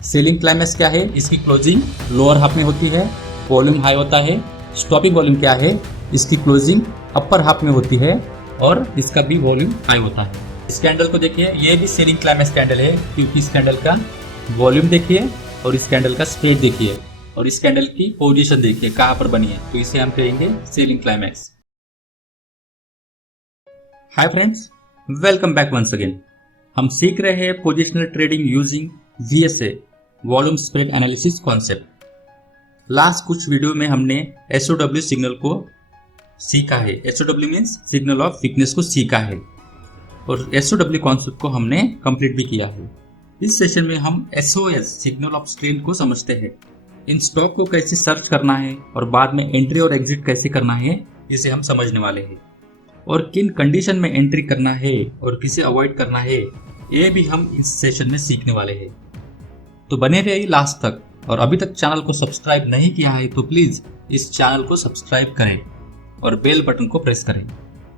Selling climax क्या है, इसकी क्लोजिंग लोअर हाफ में होती है, वॉल्यूम हाई होता है। स्टॉपिंग वॉल्यूम क्या है, इसकी क्लोजिंग अपर हाफ में होती है और इसका भी वॉल्यूम हाई होता है। इस कैंडल को देखिए, ये भी सेलिंग क्लाइमेक्स कैंडल है क्योंकि इस कैंडल का वॉल्यूम देखिए और इस कैंडल का स्प्रेड देखिए और इस कैंडल की पोजीशन देखिए कहां पर बनी है, तो इसे हम कहेंगे selling climax. Hi friends, welcome back once again. हम सीख रहे हैं positional trading using VSA volume spread analysis concept. Last कुछ वीडियो में हमने SOW सिग्नल को सीखा है। SOW means signal of weakness को सीखा है और SOW कॉन्सेप्ट को हमने कंप्लीट भी किया है। इस सेशन में हम SOS सिग्नल ऑफ स्ट्रेंथ को समझते हैं। इन स्टॉक को कैसे सर्च करना है और बाद में एंट्री और एग्जिट कैसे करना है, इसे हम समझने वाले हैं। और किन कंडीशन में एंट्री करना है और किसे अवॉइड करना है, ये भी हम इस सेशन में सीखने वाले हैं। तो बने रहिए लास्ट तक। और अभी तक चैनल को सब्सक्राइब नहीं किया है तो प्लीज इस चैनल को सब्सक्राइब करें और बेल बटन को प्रेस करें।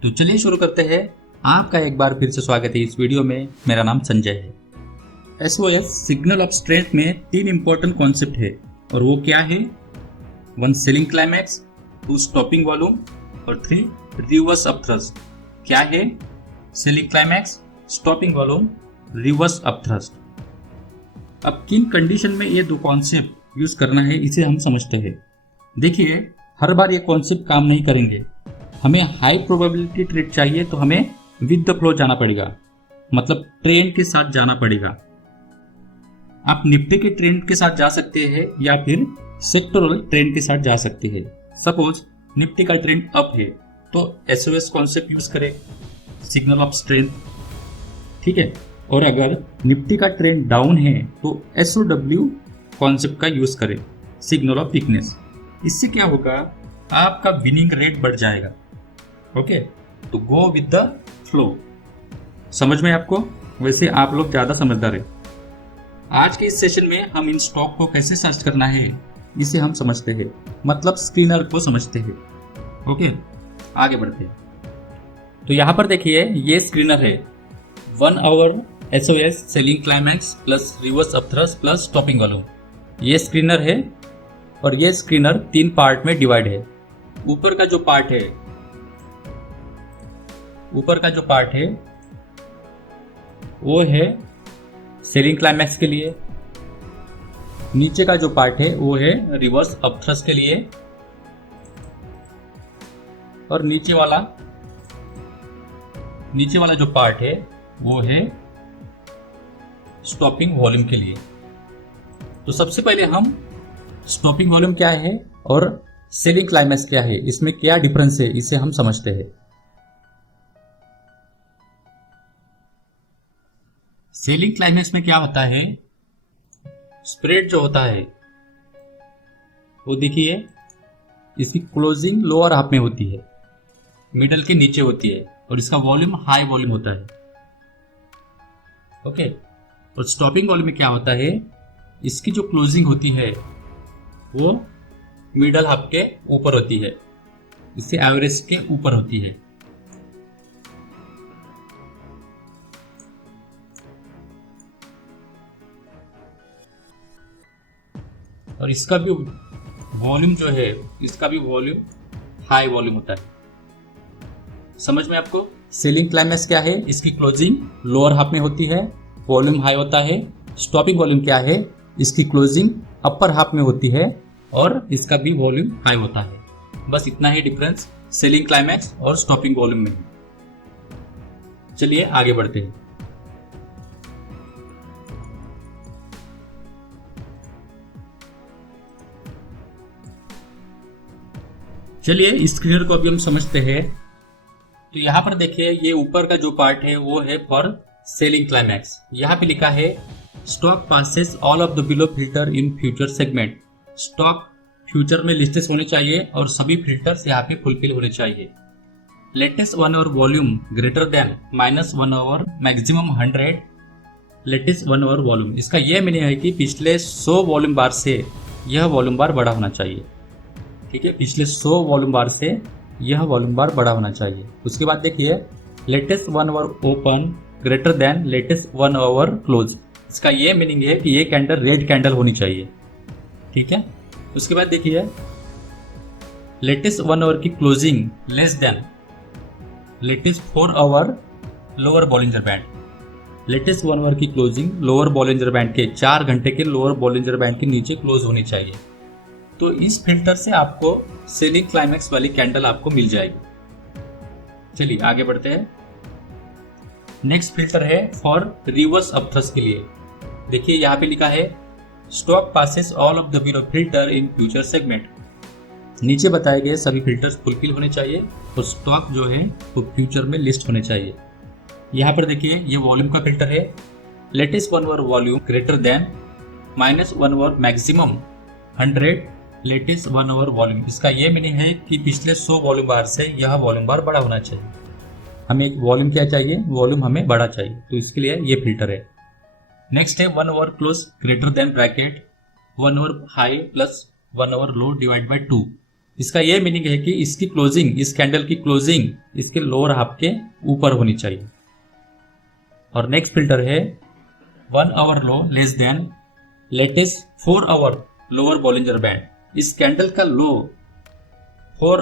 तो चलिए शुरू करते हैं। आपका एक बार फिर से स्वागत है इस वीडियो में। मेरा नाम संजय है। SOS सिग्नल ऑफ स्ट्रेंथ में 3 इंपॉर्टेंट कॉन्सेप्ट है और वो क्या है? 1 सेलिंग क्लाइमैक्स, 2 स्टॉपिंग वॉल्यूम और 3 रिवर्स अप थ्रस्ट। क्या है? Selling climax, stopping volume, reverse up thrust. अब किन कंडीशन में ये 2 कॉन्सेप्ट यूज करना है, इसे हम समझते हैं। देखिए, हर बार ये कॉन्सेप्ट काम नहीं करेंगे। हमें हाई प्रोबेबिलिटी ट्रेड चाहिए तो हमें विद द फ्लो जाना पड़ेगा, मतलब ट्रेंड के साथ जाना पड़ेगा। आप निफ्टी के ट्रेंड के साथ जा सकते हैं या फिर सेक्टोरल ट्रेंड के साथ जा सकते हैं। सपोज निफ्टी का ट्रेंड अप है तो SOS कॉन्सेप्ट यूज करें, सिग्नल ऑफ स्ट्रेंथ, ठीक है। और अगर निफ्टी का ट्रेंड डाउन है तो SOW कॉन्सेप्ट का यूज करें, सिग्नल ऑफ वीकनेस। इससे क्या होगा, आपका विनिंग रेट बढ़ जाएगा। ओके, तो गो विद द फ्लो। समझ में आपको? वैसे आप लोग ज्यादा समझदार है। आज के इस सेशन में हम इन स्टॉक को कैसे सर्च करना है इसे हम समझते हैं, मतलब स्क्रीनर को समझते हैं। ओके, आगे बढ़ते हैं। तो यहां पर देखिए, ये स्क्रीनर है। 1 hour SOS selling climax plus reverse up thrust plus stopping volume, ये स्क्रीनर है। और ये स्क्रीनर 3 पार्ट में डिवाइड है। ऊपर का जो पार्ट है वो है सेलिंग क्लाइमैक्स के लिए। नीचे का जो पार्ट है वो है रिवर्स अप थ्रस्ट के लिए। और नीचे वाला जो पार्ट है वो है स्टॉपिंग वॉल्यूम के लिए। तो सबसे पहले हम स्टॉपिंग वॉल्यूम क्या है और सेलिंग क्लाइमैक्स क्या है, इसमें क्या डिफरेंस है, इसे हम समझते हैं। सेलिंग क्लाइमैक्स में क्या होता है, स्प्रेड जो होता है वो देखिए, इसकी क्लोजिंग लोअर हाफ में होती है, मिडल के नीचे होती है और इसका वॉल्यूम हाई वॉल्यूम होता है। ओके, और स्टॉपिंग वॉल्यूम में क्या होता है, इसकी जो क्लोजिंग होती है वो मिडल हाफ के ऊपर होती है, इससे एवरेज के ऊपर होती है। और इसका भी वॉल्यूम जो है, इसका भी वॉल्यूम हाई वॉल्यूम होता है। समझ में आपको? सेलिंग क्लाइमैक्स क्या है, इसकी क्लोजिंग लोअर हाफ में होती है, वॉल्यूम हाई होता है। स्टॉपिंग वॉल्यूम क्या है, इसकी क्लोजिंग अपर हाफ में होती है और इसका भी वॉल्यूम हाई होता है। बस इतना ही डिफरेंस सेलिंग क्लाइमैक्स और स्टॉपिंग वॉल्यूम में। चलिए आगे बढ़ते हैं। चलिए इस स्क्रीनर को अभी हम समझते हैं। तो यहाँ पर देखिए, ये ऊपर का जो पार्ट है वो है फॉर सेलिंग क्लाइमैक्स। यहाँ पे लिखा है stock passes all of the below filter in future segment. Stock future में लिस्टेड होने चाहिए और सभी फिल्टर्स यहाँ पे फुलफिल होने चाहिए। Latest 1 hour volume greater than -1 hour maximum 100 latest 1 hour volume. इसका यह मीनिंग है कि पिछले 100 वॉल्यूम बार से यह वॉल्यूम बार बड़ा होना चाहिए। ठीक है, पिछले 100 वॉल्यूम बार से यह वॉल्यूम बार बड़ा होना चाहिए। उसके बाद देखिए, latest 1 hour open greater than latest 1 hour close. इसका ये मीनिंग है कि ये कैंडल रेड कैंडल होनी चाहिए, ठीक है। उसके बाद देखिए लेटेस्ट 1 आवर की closing less than latest 4 hour lower Bollinger band. Latest 1 hour की क्लोजिंग लोअर बॉलिंजर बैंड के 4 घंटे के लोअर बॉलिंजर बैंड के नीचे क्लोज होनी चाहिए। तो इस फिल्टर से आपको सेलिंग क्लाइमैक्स वाली कैंडल आपको मिल जाएगी। चलिए आगे बढ़ते हैं। नेक्स्ट फिल्टर है फॉर रिवर्स अपथ्रस्ट के लिए। देखिए यहाँ पे लिखा है stock passes all of the below filter in future segment. नीचे बताए गए सभी फिल्टर्स फुलफिल होने चाहिए और स्टॉक जो है वो फ्यूचर में लिस्ट होने चाहिए। यहाँ पर देखिए ये वॉल्यूम का फिल्टर है। Latest 1 hour volume greater than -1 hour maximum 100 latest 1 hour volume. इसका ये मीनिंग है कि पिछले 100 वॉल्यूम बार से यह वॉल्यूम बार बड़ा होना चाहिए। हमें एक वॉल्यूम क्या चाहिए, वॉल्यूम हमें बड़ा चाहिए, तो इसके लिए ये फिल्टर है। नेक्स्ट है 1 hour close greater than bracket 1 hour high plus 1 hour low divide by 2। इसका ये मीनिंग है कि इसकी क्लोजिंग, इस कैंडल की क्लोजिंग इसके लोअर हाफ के ऊपर होनी चाहिए। और नेक्स्ट फिल्टर है 1 hour low less than latest 4 hour lower Bollinger band. इस कैंडल का लो 4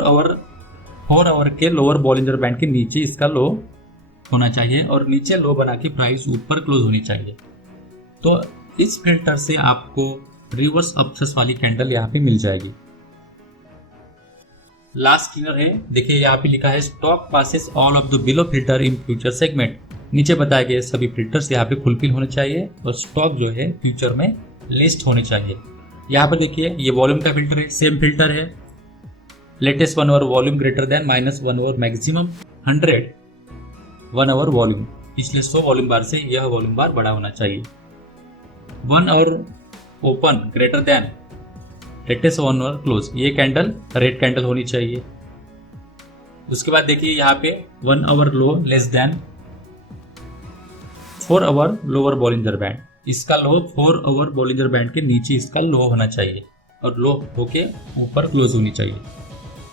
आवर के लोअर बॉलिंजर बैंड के नीचे इसका लो होना चाहिए और नीचे लो बना के प्राइस ऊपर क्लोज होनी चाहिए। तो इस फिल्टर से आपको रिवर्स अपथ्रस्ट वाली कैंडल यहाँ पे मिल जाएगी। लास्ट क्लीनर है, देखिए यहाँ पे लिखा है stock passes all of the below filter in future segment. नीचे बताए गए सभी फिल्टर्स यहाँ पे फुलफिल होने चाहिए और स्टॉक जो है फ्यूचर में लिस्ट होने चाहिए। यहाँ पर देखिए ये वॉल्यूम का फिल्टर है, सेम फिल्टर है। Latest 1 hour volume greater than -1 hour maximum 100 1 hour volume. पिछले 100 वॉल्यूम बार से यह वॉल्यूम बार बड़ा होना चाहिए। 1 hour open greater than latest 1 hour close. ये कैंडल रेड कैंडल होनी चाहिए। उसके बाद देखिए यहाँ पे 1 hour low less than 4 hour lower Bollinger band. इसका लो 4 आवर बॉलिंजर बैंड के नीचे इसका लो होना चाहिए और लो होके ऊपर क्लोज होनी चाहिए।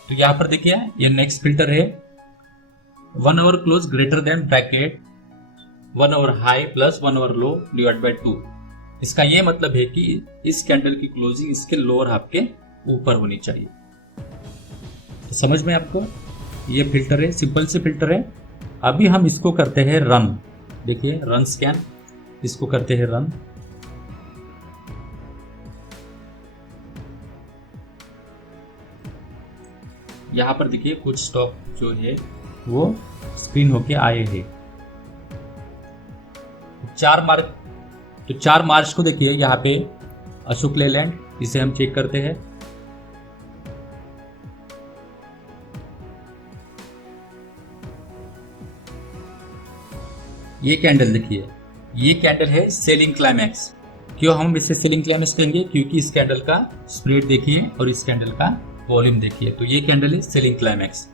तो यहाँ पर देखिए ये नेक्स्ट फिल्टर है 1 hour close greater than bracket 1 hour high plus 1 hour low divide by 2। इसका ये मतलब है कि इस कैंडल की क्लोजिंग इसके लोअर हाफ के ऊपर होनी चाहिए। तो समझ में आपको ये फिल्टर है, सिंपल से फिल्टर है। अभी हम इसको करते हैं रन। देखिए रन स्कैन, इसको करते हैं रन। यहां पर देखिए कुछ स्टॉक जो है वो स्क्रीन होके आए हैं। 4 मार्च को देखिए यहाँ पे अशोक लेलैंड, इसे हम चेक करते हैं। ये कैंडल देखिए, ये कैंडल है सेलिंग क्लाइमैक्स। क्यों हम इसे सेलिंग क्लाइमैक्स कहेंगे? क्योंकि इस कैंडल का स्प्रेड देखिए और इस कैंडल का वॉल्यूम देखिए, तो ये कैंडल है सेलिंग क्लाइमैक्स।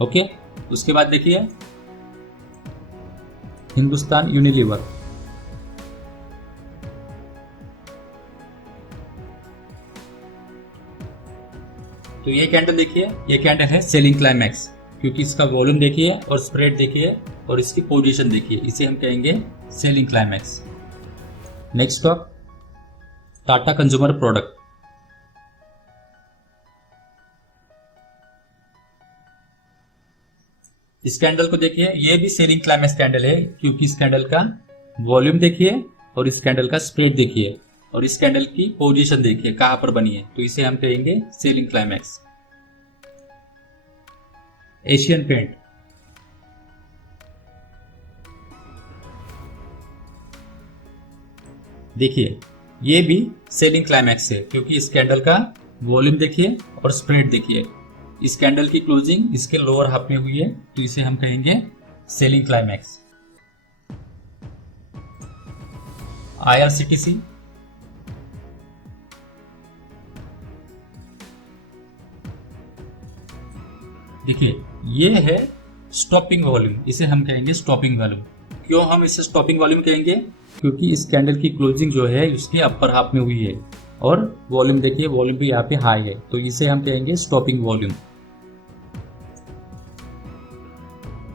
ओके, उसके बाद देखिए हिंदुस्तान यूनिलीवर, तो ये कैंडल देखिए, ये कैंडल है सेलिंग क्लाइमैक्स, क्योंकि इसका वॉल्यूम देखिए और स्प्रेड देखिए और इसकी पोजीशन देखिए, इसे हम कहेंगे selling climax. Next stock Tata consumer product. इस कैंडल को देखिए, ये भी सेलिंग क्लाइमैक्स कैंडल है, क्योंकि इस कैंडल का वॉल्यूम देखिए और इस कैंडल का स्प्रेड देखिए और इस कैंडल की पोजीशन देखिए कहां पर बनी है, तो इसे हम कहेंगे सेलिंग क्लाइमैक्स। एशियन पेंट, देखिए ये भी सेलिंग क्लाइमैक्स है, क्योंकि इस कैंडल का वॉल्यूम देखिए और स्प्रेड देखिए, इस कैंडल की क्लोजिंग इसके लोअर हाफ में हुई है, तो इसे हम कहेंगे सेलिंग क्लाइमैक्स। IRCTC, देखिए ये है स्टॉपिंग वॉल्यूम, इसे हम कहेंगे स्टॉपिंग वॉल्यूम। क्यों हम इसे स्टॉपिंग वॉल्यूम कहेंगे? क्योंकि इस कैंडल की क्लोजिंग जो है उसके अपर हाफ में हुई है और वॉल्यूम देखिए, वॉल्यूम भी यहाँ पे हाई है, तो इसे हम कहेंगे स्टॉपिंग वॉल्यूम।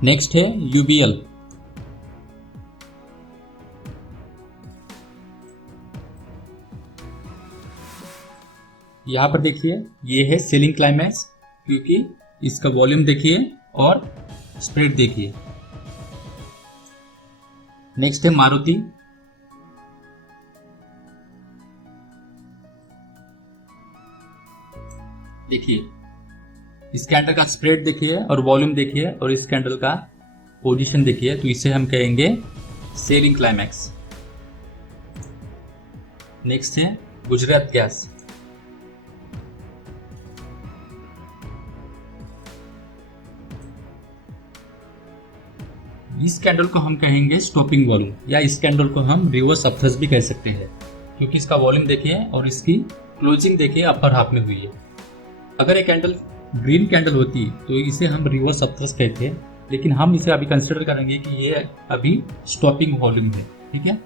नेक्स्ट है UBL, यहाँ पर देखिए ये है सेलिंग क्लाइमैक्स, क्योंकि इसका वॉल्यूम देखिए और स्प्रेड देखिए। नेक्स्ट है मारुति। देखिए इस कैंडल का स्प्रेड देखिए और वॉल्यूम देखिए और इस कैंडल का पोजीशन देखिए, तो इसे हम कहेंगे सेलिंग क्लाइमैक्स। नेक्स्ट है गुजरात गैस। इस कैंडल को हम कहेंगे स्टॉपिंग वॉल्यूम, या इस कैंडल को हम रिवर्स अपथ्रस्ट भी कह सकते हैं, क्योंकि इसका वॉल्यूम देखिए और इसकी क्लोजिंग देखिए अपर हाफ में हुई है। अगर ये कैंडल ग्रीन कैंडल होती तो इसे हम रिवर्स अपथ्रस्ट कहते हैं, लेकिन हम इसे अभी कंसिडर करेंगे कि ये अभी स्टॉपिंग वॉल्यूम है। ठीक है,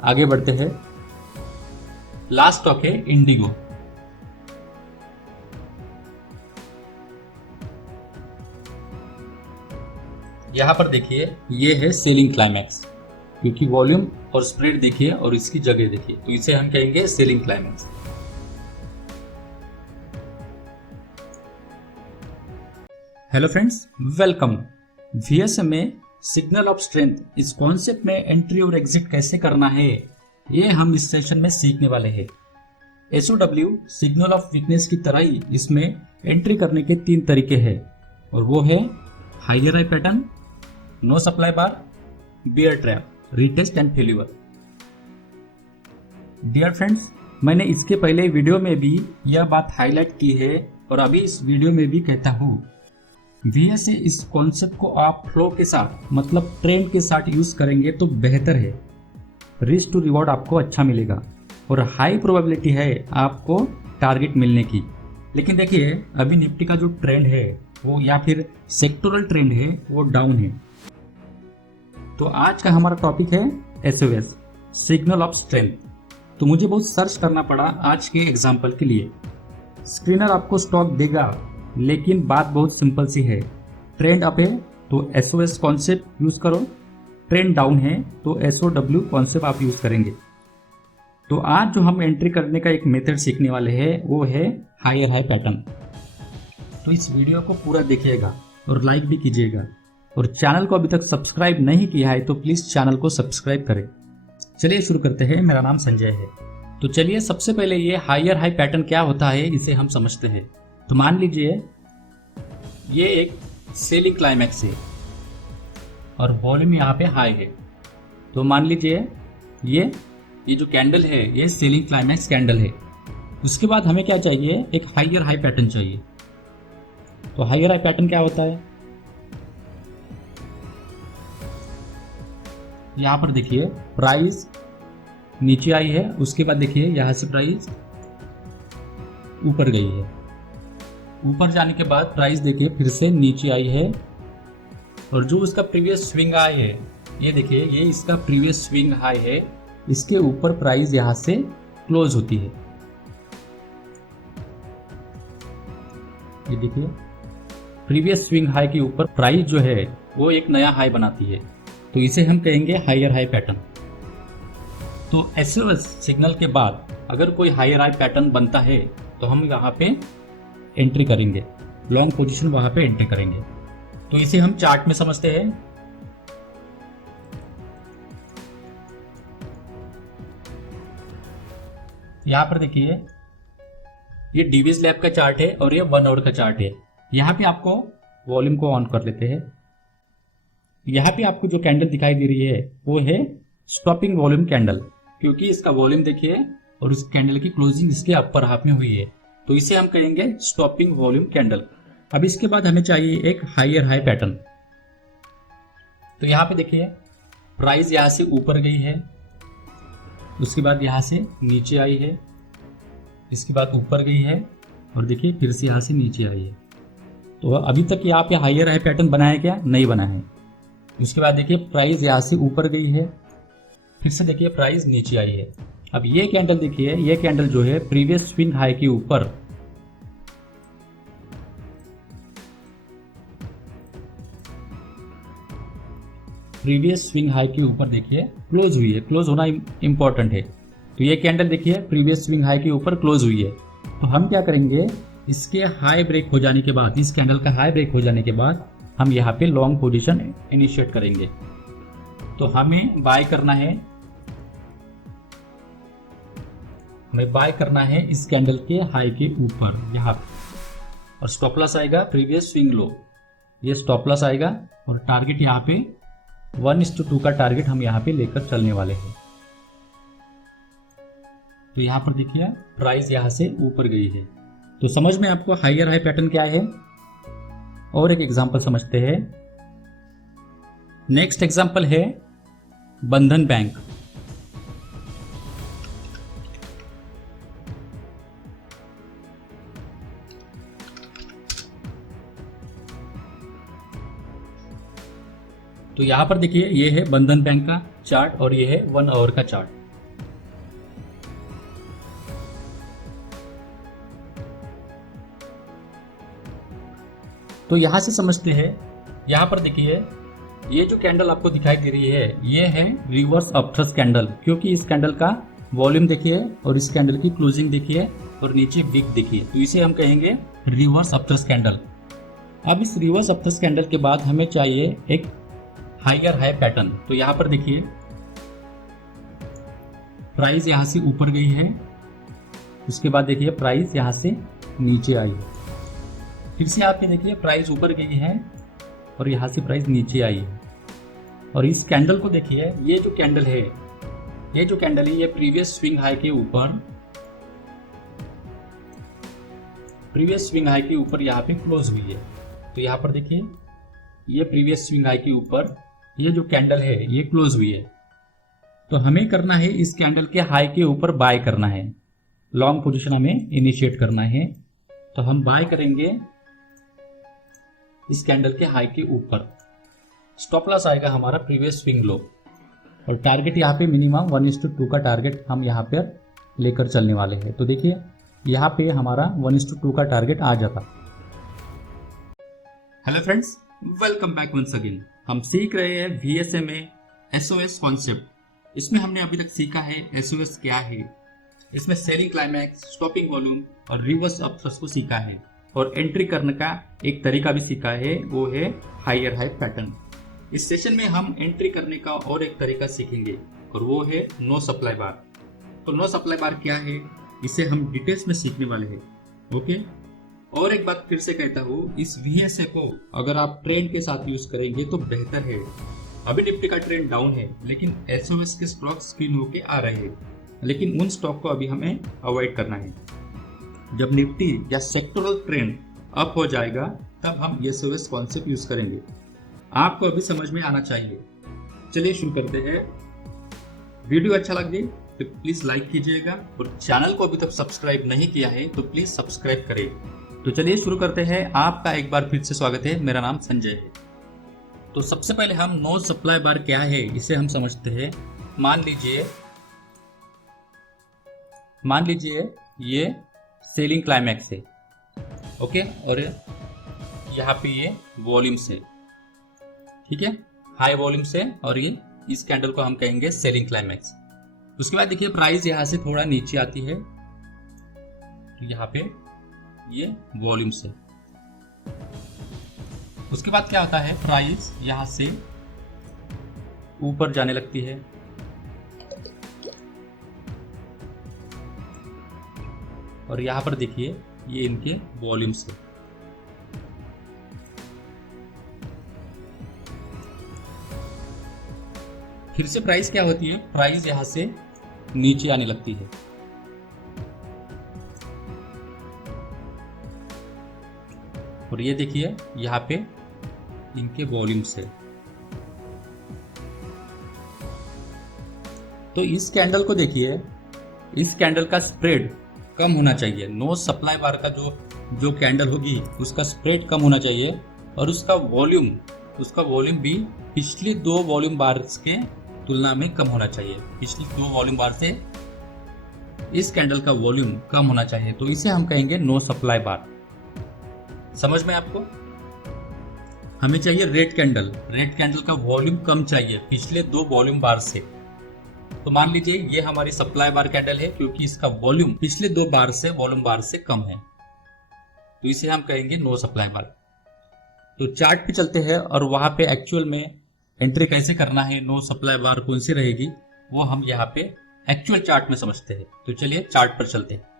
आगे बढ़ते हैं। लास्ट स्टॉक है इंडिगो। यहां पर देखिए ये है सेलिंग क्लाइमैक्स, क्योंकि वॉल्यूम और स्प्रेड देखिए और इसकी जगह देखिए, तो इसे हम कहेंगे selling climax. Hello friends, welcome. VSA में सिग्नल ऑफ स्ट्रेंथ इस कॉन्सेप्ट में एंट्री और एग्जिट कैसे करना है, ये हम इस सेशन में सीखने वाले हैं। एसओडब्ल्यू सिग्नल ऑफ वीकनेस की तरह ही इसमें एंट्री करने के 3 तरीके हैं, और वो है higher high pattern, no supply bar, bear trap, retest and failure. Dear friends, मैंने इसके पहले वीडियो में भी यह बात हाईलाइट की है और अभी इस वीडियो में भी कहता हूं, वीएसए इस कॉन्सेप्ट को आप फ्लो के साथ मतलब ट्रेंड के साथ यूज करेंगे तो बेहतर है। रिस्क टू रिवॉर्ड आपको अच्छा मिलेगा और हाई प्रोबेबिलिटी है आपको टारगेट मिलने की। लेकिन देखिए अभी निफ्टी का जो ट्रेंड है वो, या फिर सेक्टोरल ट्रेंड है, वो डाउन है। तो आज का हमारा टॉपिक है एसओएस, सिग्नल ऑफ स्ट्रेंथ। तो मुझे बहुत सर्च करना पड़ा आज के एग्जाम्पल के लिए। स्क्रीनर आपको स्टॉक देगा, लेकिन बात बहुत सिंपल सी है। ट्रेंड अप है तो एसओएस कॉन्सेप्ट यूज करो, ट्रेंड डाउन है तो एसओडब्ल्यू कॉन्सेप्ट आप यूज करेंगे। तो आज जो हम एंट्री करने का एक मेथड सीखने वाले हैं वो है हायर हाई पैटर्न। तो इस वीडियो को पूरा देखिएगा और लाइक भी कीजिएगा, और चैनल को अभी तक सब्सक्राइब नहीं किया है तो प्लीज चैनल को सब्सक्राइब करें। चलिए शुरू करते हैं। मेरा नाम संजय है। तो चलिए सबसे पहले ये हायर हाई पैटर्न क्या होता है इसे हम समझते हैं। तो मान लीजिए ये एक सेलिंग क्लाइमैक्स है और वॉल्यूम यहाँ पे हाई है। तो मान लीजिए ये जो कैंडल है ये सेलिंग क्लाइमैक्स कैंडल है। उसके बाद हमें क्या चाहिए, एक हायर हाई पैटर्न चाहिए। तो हायर हाई पैटर्न क्या होता है, यहाँ पर देखिए प्राइस नीचे आई है, उसके बाद देखिए यहाँ से प्राइस ऊपर गई है, ऊपर जाने के बाद प्राइस देखिए फिर से नीचे आई है, और जो उसका प्रीवियस स्विंग हाई है, ये देखिए ये इसका प्रीवियस स्विंग हाई है, इसके ऊपर प्राइस यहां से क्लोज होती है। ये देखिए प्रीवियस स्विंग हाई के ऊपर प्राइस जो है वो एक नया हाई बनाती है, तो इसे हम कहेंगे हायर हाई पैटर्न। तो एसओएस सिग्नल के बाद अगर कोई हायर हाई पैटर्न बनता है तो हम यहाँ पे एंट्री करेंगे, लॉन्ग पोजीशन वहां पे एंट्री करेंगे। तो इसे हम चार्ट में समझते हैं। यहां पर देखिए ये डीवीज लैब का चार्ट है और ये 1 आवर का चार्ट है। यहां पे आपको वॉल्यूम को ऑन कर लेते हैं। यहां पे आपको जो कैंडल दिखाई दे रही है वो है स्टॉपिंग वॉल्यूम कैंडल, क्योंकि इसका वॉल्यूम देखिए और इस कैंडल की क्लोजिंग इसके अपर हाफ में हुई है, तो इसे हम कहेंगे स्टॉपिंग वॉल्यूम कैंडल। अब इसके बाद हमें चाहिए एक हायर हाई पैटर्न। तो यहाँ पे देखिए प्राइस यहाँ से ऊपर गई है, उसके बाद यहाँ से नीचे आई है, इसके बाद ऊपर गई है, और देखिए फिर से यहाँ से नीचे आई है। तो अभी तक यहाँ पे हायर हाई पैटर्न बनाया क्या, नहीं बना है। उसके बाद देखिए प्राइस यहाँ से ऊपर गई है, फिर से देखिए प्राइस नीचे आई है। अब ये कैंडल देखिए, ये कैंडल जो है प्रीवियस स्विंग हाई के ऊपर देखिए क्लोज हुई है। क्लोज होना इंपॉर्टेंट है। तो ये कैंडल देखिए प्रीवियस स्विंग हाई के ऊपर क्लोज हुई है। तो हम क्या करेंगे, इसके हाई ब्रेक हो जाने के बाद, इस कैंडल का हाई ब्रेक हो जाने के बाद हम यहाँ पे लॉन्ग पोजीशन इनिशिएट करेंगे। तो हमें बाय करना है, इस कैंडल के हाई के ऊपर यहाँ पे, और स्टॉप लॉस आएगा प्रीवियस स्विंग लो, ये स्टॉप लॉस आएगा और टारगेट यहाँ पे 1:2 का टारगेट हम यहाँ पे लेकर चलने वाले हैं। तो यहाँ पर देखिए प्राइस यहाँ से ऊपर गई है। तो समझ में आपको हायर हाई पैटर्न क्या है। और एक एग्जांपल समझते हैं। नेक्स्ट एग्जांपल है बंधन बैंक। तो यहां पर देखिए ये है बंधन बैंक का चार्ट और ये है 1 आवर का चार्ट। तो यहां से समझते हैं, यहां पर देखिए ये जो कैंडल आपको दिखाई दे रही है ये है रिवर्स अपथ्रस्ट कैंडल, क्योंकि इस कैंडल का वॉल्यूम देखिए और इस कैंडल की क्लोजिंग देखिए और नीचे विक देखिए, तो इसे हम कहेंगे रिवर्स अपथ्रस्ट कैंडल। अब इस रिवर्स अपथ्रस्ट कैंडल के बाद हमें चाहिए एक हायर हाई पैटर्न। तो यहां पर देखिए प्राइस यहां से ऊपर गई है, उसके बाद देखिए प्राइस यहां से नीचे आई है, फिर से आप देखिए प्राइस ऊपर गई है और यहां से प्राइस नीचे आई है। और इस कैंडल को देखिए, ये जो कैंडल है ये प्रीवियस स्विंग हाई के ऊपर यहाँ पे क्लोज हुई है। तो यहाँ पर देखिए ये प्रीवियस स्विंग हाई के ऊपर ये जो कैंडल है ये क्लोज हुई है। तो हमें करना है इस कैंडल के हाई के ऊपर बाय करना है, लॉन्ग पोजीशन हमें इनिशिएट करना है। तो हम बाय करेंगे इस कैंडल के हाई के ऊपर, स्टॉप लॉस आएगा हमारा प्रीवियस स्विंग लो और टारगेट यहाँ पे मिनिमम 1:2 का टारगेट हम यहाँ पर लेकर चलने वाले हैं। तो देखिए यहाँ पे हमारा 1:2 का टारगेट आ जाता। Hello friends, welcome back once again. हम सीख रहे हैं VSA में SOS कॉन्सेप्ट। इसमें हमने अभी तक सीखा है SOS क्या है, इसमें सेलिंग क्लाइमैक्स, स्टॉपिंग वॉल्यूम और रिवर्स अपथ्रस्ट को सीखा है, और एंट्री करने का एक तरीका भी सीखा है, वो है हायर हाई पैटर्न। इस सेशन में हम एंट्री करने का और एक तरीका सीखेंगे और वो है नो सप्लाई बार। तो नो सप्लाई बार क्या है, इसे हम डिटेल्स में सीखने वाले हैं। ओके, और एक बात फिर से कहता हूँ, इस VSA को अगर आप ट्रेंड के साथ यूज करेंगे तो बेहतर है। अभी निफ्टी का ट्रेंड डाउन है, लेकिन SOS के स्टॉक स्क्रीन होके आ रहे हैं, लेकिन उन स्टॉक को अभी हमें अवॉइड करना है। जब निफ्टी या सेक्टोरल ट्रेंड अप हो जाएगा तब हम SOS कॉन्सेप्ट यूज करेंगे। आपको अभी समझ में आना चाहिए। चलिए शुरू करते हैं। वीडियो अच्छा लगे तो प्लीज लाइक कीजिएगा, और चैनल को अभी तक सब्सक्राइब नहीं किया है तो प्लीज सब्सक्राइब करें। तो चलिए शुरू करते हैं। आपका एक बार फिर से स्वागत है, मेरा नाम संजय है। तो सबसे पहले हम नो सप्लाई बार क्या है इसे हम समझते हैं। मान लीजिए ये सेलिंग क्लाइमैक्स है, ओके, और यहाँ पे ये वॉल्यूम से, ठीक है, हाई वॉल्यूम से, और ये इस कैंडल को हम कहेंगे सेलिंग क्लाइमैक्स। उसके बाद देखिए प्राइस यहाँ से थोड़ा नीचे आती है, यहाँ पे ये वॉल्यूम से। उसके बाद क्या होता है, प्राइस यहां से ऊपर जाने लगती है, और यहां पर देखिए ये इनके वॉल्यूम से। फिर से प्राइस क्या होती है, प्राइस यहां से नीचे आने लगती है, और ये देखिए यहाँ पे इनके वॉल्यूम से। तो इस कैंडल को देखिए, इस कैंडल का स्प्रेड कम होना चाहिए। नो सप्लाई बार का जो कैंडल होगी उसका स्प्रेड कम होना चाहिए, और उसका वॉल्यूम भी पिछली 2 वॉल्यूम बार्स के तुलना में कम होना चाहिए। पिछली 2 वॉल्यूम बार से इस कैंडल का वॉल्यूम कम होना चाहिए। तो इसे हम कहेंगे नो सप्लाई बार। समझ में आपको? हमें चाहिए रेड कैंडल का वॉल्यूम कम चाहिए पिछले 2 वॉल्यूम बार से। तो मान लीजिए ये हमारी सप्लाई बार कैंडल है, क्योंकि इसका वॉल्यूम पिछले 2 बार से वॉल्यूम बार से कम है, तो इसे हम कहेंगे नो सप्लाई बार। तो चार्ट पे चलते हैं और वहां पे एक्चुअल में एंट्री कैसे करना है, नो सप्लाई बार कौन सी रहेगी, वो हम यहाँ पे एक्चुअल चार्ट में समझते हैं। तो चलिए चार्ट पर चलते हैं।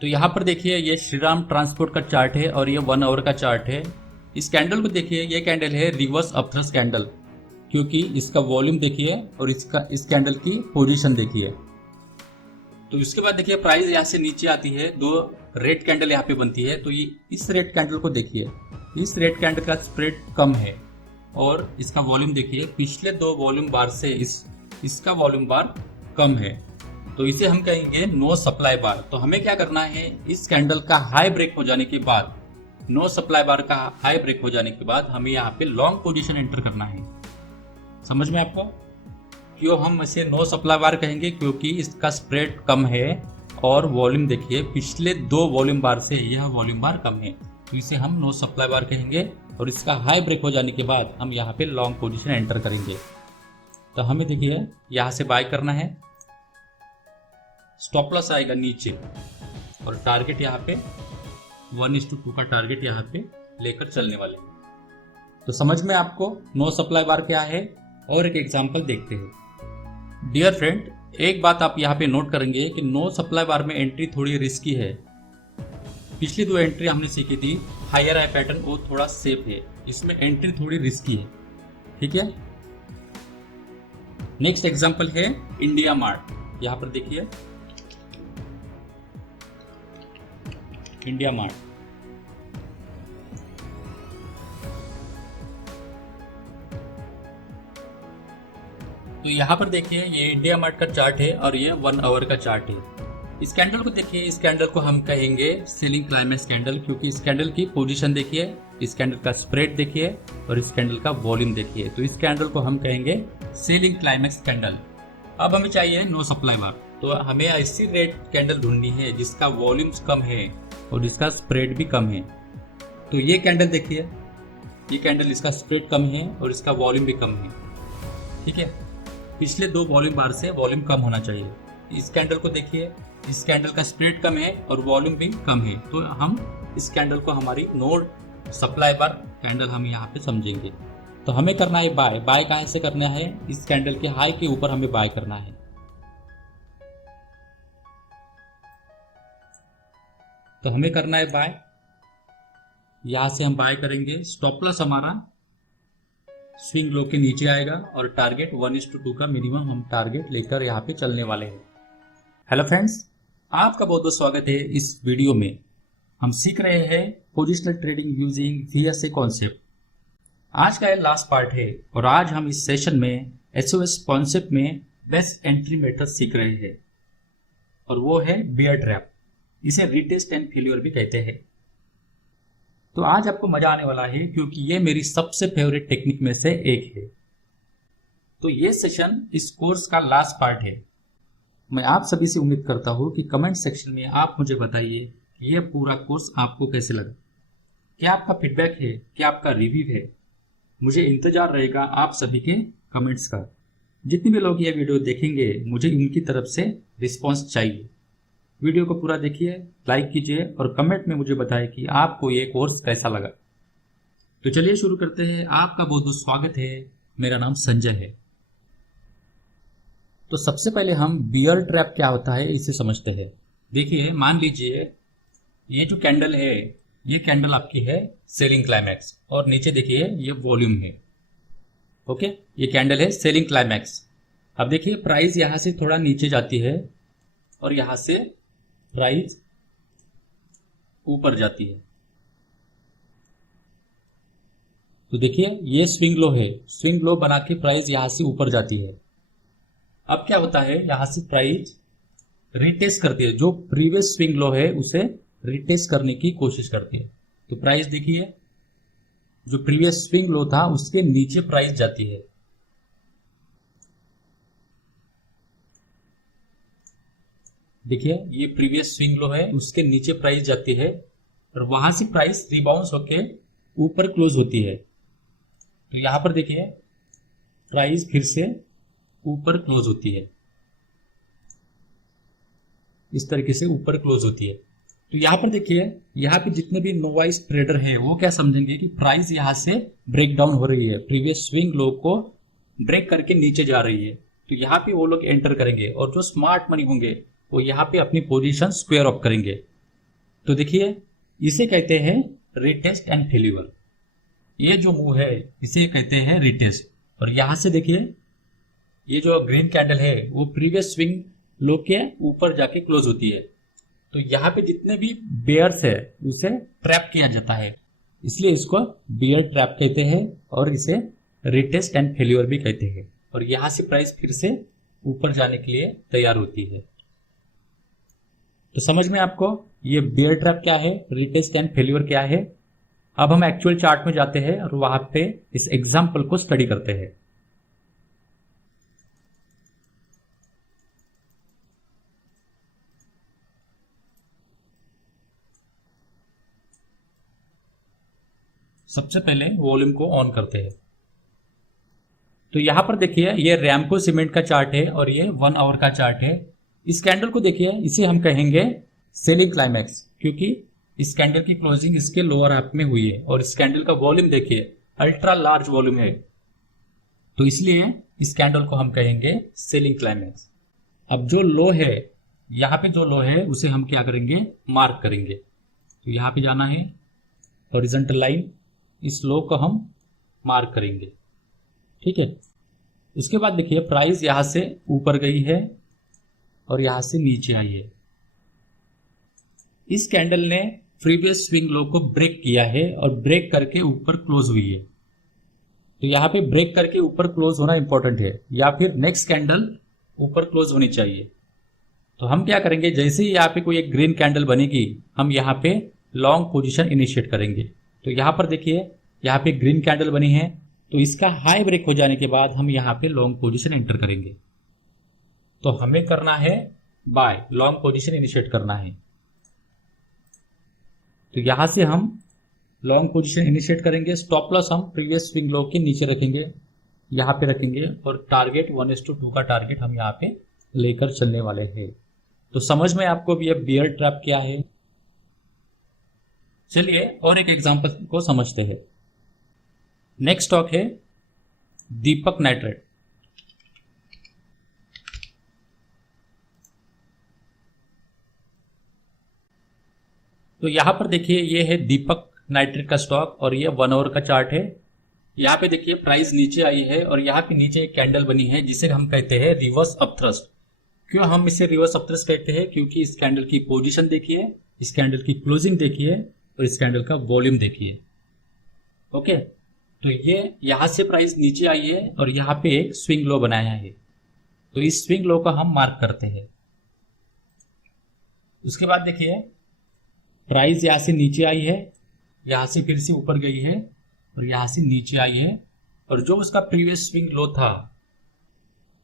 तो यहाँ पर देखिए ये श्रीराम ट्रांसपोर्ट का चार्ट है और ये 1 आवर का चार्ट है। इस कैंडल को देखिए, ये कैंडल है रिवर्स अपथ्रस्ट कैंडल, क्योंकि इसका वॉल्यूम देखिए और इस कैंडल की पोजीशन देखिए। तो इसके बाद देखिए प्राइस यहाँ से नीचे आती है, 2 रेड कैंडल यहाँ पे बनती है। तो ये इस रेड कैंडल को देखिए, इस रेड कैंडल का स्प्रेड कम है और इसका वॉल्यूम देखिए पिछले 2 वॉल्यूम बार से इसका वॉल्यूम बार कम है, तो इसे हम कहेंगे नो सप्लाई बार। तो हमें क्या करना है, इस कैंडल का हाई ब्रेक हो जाने के बाद, नो सप्लाई बार का हाई ब्रेक हो जाने के बाद हमें यहाँ पे लॉन्ग पोजीशन एंटर करना है। समझ में आपको क्यों हम इसे नो सप्लाई बार कहेंगे, क्योंकि इसका स्प्रेड कम है और वॉल्यूम देखिए पिछले 2 वॉल्यूम बार से यह वॉल्यूम बार कम है, तो इसे हम नो सप्लाई बार कहेंगे। और इसका हाई ब्रेक हो जाने के बाद हम यहाँ पे लॉन्ग पोजीशन एंटर करेंगे। तो हमें देखिए यहाँ से बाय करना है, स्टॉप लॉस आएगा नीचे और टारगेट यहाँ पे 1:2 का टारगेट यहाँ पे लेकर चलने वाले। तो समझ में आपको नो सप्लाई बार क्या है, और एक एग्जांपल देखते हैं। डियर फ्रेंड, एक बात आप यहाँ पे नोट करेंगे कि नो सप्लाई बार में एंट्री थोड़ी रिस्की है। पिछली 2 एंट्री हमने सीखी थी हायर आई पैटर्न, वो थोड़ा सेफ है, इसमें एंट्री थोड़ी रिस्की है। ठीक है, नेक्स्ट एग्जांपल है इंडिया मार्ट। यहाँ पर देखिए इंडिया मार्ट, तो यहाँ पर देखिए ये इंडिया मार्ट का चार्ट है और ये 1 आवर का चार्ट है। इस कैंडल को देखिए, इस कैंडल को हम कहेंगे सेलिंग क्लाइमेक्स कैंडल, क्योंकि इस कैंडल की पोजीशन देखिए, इस कैंडल का स्प्रेड देखिए और इस कैंडल का वॉल्यूम देखिए। तो इस कैंडल को हम कहेंगे सेलिंग क्लाइमेक्स कैंडल। अब हमें चाहिए नो सप्लाई बार, तो हमें ऐसी रेड कैंडल ढूंढनी है जिसका वॉल्यूम कम है और इसका स्प्रेड भी कम है। तो ये कैंडल देखिए, ये कैंडल इसका स्प्रेड कम है और इसका वॉल्यूम भी कम है। ठीक है, पिछले 2 वॉल्यूम बार से वॉल्यूम कम होना चाहिए। इस कैंडल को देखिए, इस कैंडल का स्प्रेड कम है और वॉल्यूम भी कम है, तो हम इस कैंडल को हमारी नो सप्लाई बार कैंडल हम यहाँ पे समझेंगे। तो हमें करना है बाय। बाय कहाँ से करना है, इस कैंडल के हाई के ऊपर हमें बाय करना है। तो हमें करना है बाय, यहां से हम बाय करेंगे। स्टॉप लॉस हमारा स्विंग लो के नीचे आएगा और टारगेट 1:2 का मिनिमम हम टारगेट लेकर यहाँ पे चलने वाले हैं। हेलो फ्रेंड्स, आपका बहुत बहुत स्वागत है। इस वीडियो में हम सीख रहे हैं positional trading using VSA concept. आज का ये लास्ट पार्ट है और आज हम इस सेशन में SOS कॉन्सेप्ट में बेस्ट एंट्री मेथड सीख रहे हैं, और वो है बियर ट्रैप। इसे रीटेस्ट एंड फेल्योर भी कहते हैं। तो आज आपको मजा आने वाला है, क्योंकि ये मेरी सबसे फेवरेट टेक्निक में से एक है। तो ये सेशन इस कोर्स का लास्ट पार्ट है। मैं आप सभी से उम्मीद करता हूँ कि कमेंट सेक्शन में आप मुझे बताइए कि यह पूरा कोर्स आपको कैसे लगा। क्या आपका फीडबैक है, क्या आपका रिव्यू है, मुझे इंतजार रहेगा आप सभी के कमेंट्स का। जितने भी लोग ये वीडियो देखेंगे, मुझे उनकी तरफ से रिस्पॉन्स चाहिए। वीडियो को पूरा देखिए, लाइक कीजिए और कमेंट में मुझे बताएं कि आपको ये कोर्स कैसा लगा। तो चलिए शुरू करते हैं। आपका बहुत बहुत स्वागत है। मेरा नाम संजय है। तो सबसे पहले हम बियर ट्रैप क्या होता है इसे समझते हैं। देखिए, मान लीजिए ये जो कैंडल है, ये कैंडल आपकी है सेलिंग क्लाइमैक्स, और नीचे देखिए ये वॉल्यूम है। ओके, ये कैंडल है सेलिंग क्लाइमैक्स। अब देखिए प्राइस यहां से थोड़ा नीचे जाती है और यहां से प्राइस ऊपर जाती है। तो देखिए ये स्विंग लो है, स्विंग लो बना के प्राइस यहां से ऊपर जाती है। अब क्या होता है, यहां से प्राइस रिटेस्ट करती है, जो प्रीवियस स्विंग लो है उसे रिटेस्ट करने की कोशिश करती है। तो प्राइस देखिए, जो प्रीवियस स्विंग लो था उसके नीचे प्राइस जाती है। देखिए ये प्रीवियस स्विंग लो है, उसके नीचे प्राइस जाती है और वहां से प्राइस रिबाउंस होके ऊपर क्लोज होती है। तो यहां पर देखिए प्राइस फिर से ऊपर क्लोज होती है, इस तरीके से ऊपर क्लोज होती है। तो यहां पर देखिए, यहां पे जितने भी नोवाइस ट्रेडर हैं वो क्या समझेंगे कि प्राइस यहां से ब्रेक डाउन हो रही है, प्रीवियस स्विंग लो को ब्रेक करके नीचे जा रही है। तो यहाँ पे वो लोग एंटर करेंगे और जो स्मार्ट मनी होंगे वो यहाँ पे अपनी पोजीशन स्क्वायर ऑफ करेंगे। तो देखिए इसे कहते हैं रिटेस्ट एंड फेल्यूर। ये जो मूव है इसे कहते हैं रिटेस्ट। और यहां से देखिए ये जो ग्रीन कैंडल है वो प्रीवियस स्विंग लो के ऊपर जाके क्लोज होती है। तो यहाँ पे जितने भी बेयर्स है उसे ट्रैप किया जाता है, इसलिए इसको बियर ट्रैप कहते हैं और इसे रिटेस्ट एंड फेल्यूर भी कहते हैं। और यहां से प्राइस फिर से ऊपर जाने के लिए तैयार होती है। तो समझ में आपको ये बियर ट्रैप क्या है, रिटेस्ट एंड फेल्यूर क्या है। अब हम एक्चुअल चार्ट में जाते हैं और वहां पे इस एग्जाम्पल को स्टडी करते हैं। सबसे पहले वॉल्यूम को ऑन करते हैं। तो यहां पर देखिए ये रैमको सीमेंट का चार्ट है और ये 1 आवर का चार्ट है। इस कैंडल को देखिए, इसे हम कहेंगे सेलिंग क्लाइमैक्स, क्योंकि इस कैंडल की क्लोजिंग इसके लोअर हाफ में हुई है और इस कैंडल का वॉल्यूम देखिए अल्ट्रा लार्ज वॉल्यूम है, तो इसलिए इस कैंडल को हम कहेंगे सेलिंग क्लाइमैक्स। अब जो लो है, यहाँ पे जो लो है उसे हम क्या करेंगे, मार्क करेंगे। तो यहाँ पे जाना है हॉरिजॉन्टल लाइन, इस लो को हम मार्क करेंगे, ठीक है। उसके बाद देखिए प्राइस यहां से ऊपर गई है और यहां से नीचे आई है। इस कैंडल ने प्रीवियस स्विंग लो को ब्रेक किया है और ब्रेक करके ऊपर क्लोज हुई है। तो यहां पे ब्रेक करके ऊपर क्लोज होना इंपॉर्टेंट है, या फिर नेक्स्ट कैंडल ऊपर क्लोज होनी चाहिए। तो हम क्या करेंगे, जैसे ही यहाँ पे कोई एक ग्रीन कैंडल बनेगी हम यहाँ पे लॉन्ग पोजीशन इनिशिएट करेंगे। तो यहाँ पर देखिए यहाँ पे ग्रीन कैंडल बनी है, तो इसका हाई ब्रेक हो जाने के बाद हम यहाँ पे लॉन्ग पोजीशन एंटर करेंगे। तो हमें करना है बाय, लॉन्ग पोजीशन इनिशिएट करना है। तो यहां से हम लॉन्ग पोजीशन इनिशिएट करेंगे। स्टॉप लॉस हम प्रीवियस स्विंग लो के नीचे रखेंगे, यहां पे रखेंगे और टारगेट 1:2 का टारगेट हम यहाँ पे लेकर चलने वाले हैं। तो समझ में आपको भी ये बियर ट्रैप क्या है। चलिए और एक एग्जांपल को समझते हैं। नेक्स्ट स्टॉक है दीपक नाइट्रेट। तो यहां पर देखिए ये है दीपक नाइट्रेट का स्टॉक और ये 1 आवर का चार्ट है। यहाँ पे देखिए प्राइस नीचे आई है और यहाँ पे नीचे एक कैंडल बनी है जिसे हम कहते हैं रिवर्स अपथ्रस्ट। क्यों हम इसे रिवर्स अपथ्रस्ट कहते हैं, क्योंकि इस कैंडल की पोजीशन देखिए, इस कैंडल की क्लोजिंग देखिए और इस कैंडल का वॉल्यूम देखिए। ओके, तो ये यहां से प्राइस नीचे आई है और यहाँ पे एक स्विंग लो बनाया है। तो इस स्विंग लो को हम मार्क करते हैं। उसके बाद देखिए प्राइस यहां से नीचे आई है, यहां से फिर से ऊपर गई है और यहां से नीचे आई है और जो उसका प्रीवियस स्विंग लो था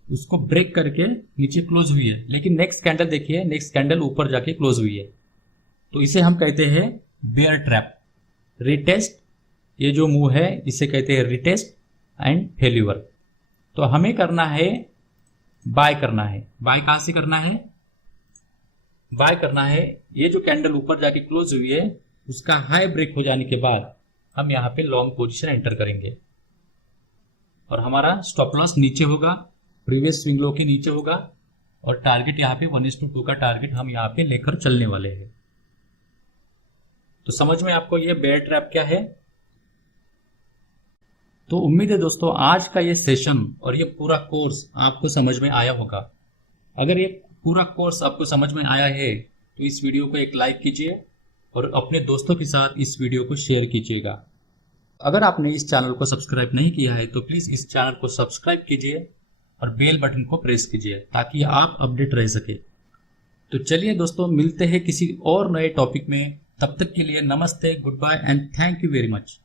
उसको ब्रेक करके नीचे क्लोज हुई है। लेकिन नेक्स्ट कैंडल देखिए, नेक्स्ट कैंडल ऊपर जाके क्लोज हुई है। तो इसे हम कहते हैं बेयर ट्रैप। रिटेस्ट, ये जो मूव है इसे कहते हैं रिटेस्ट एंड फेल्यूर। तो हमें करना है बाय करना है। बाय कहां से करना है, बाय करना है ये जो कैंडल ऊपर जाके क्लोज हुई है उसका हाई ब्रेक हो जाने के बाद हम यहाँ पे लॉन्ग पोजीशन एंटर करेंगे और हमारा स्टॉप लॉस नीचे होगा, प्रीवियस स्विंग लो के नीचे होगा और टारगेट यहाँ पे 1:2 का टारगेट हम यहाँ पे लेकर चलने वाले हैं। तो समझ में आपको ये बेयर ट्रैप क्या है। तो उम्मीद है दोस्तों आज का ये सेशन और ये पूरा कोर्स आपको समझ में आया होगा। अगर ये पूरा कोर्स आपको समझ में आया है तो इस वीडियो को एक लाइक कीजिए और अपने दोस्तों के साथ इस वीडियो को शेयर कीजिएगा। अगर आपने इस चैनल को सब्सक्राइब नहीं किया है तो प्लीज इस चैनल को सब्सक्राइब कीजिए और बेल बटन को प्रेस कीजिए ताकि आप अपडेट रह सके। तो चलिए दोस्तों मिलते हैं किसी और नए टॉपिक में, तब तक के लिए नमस्ते, goodbye and thank you very much.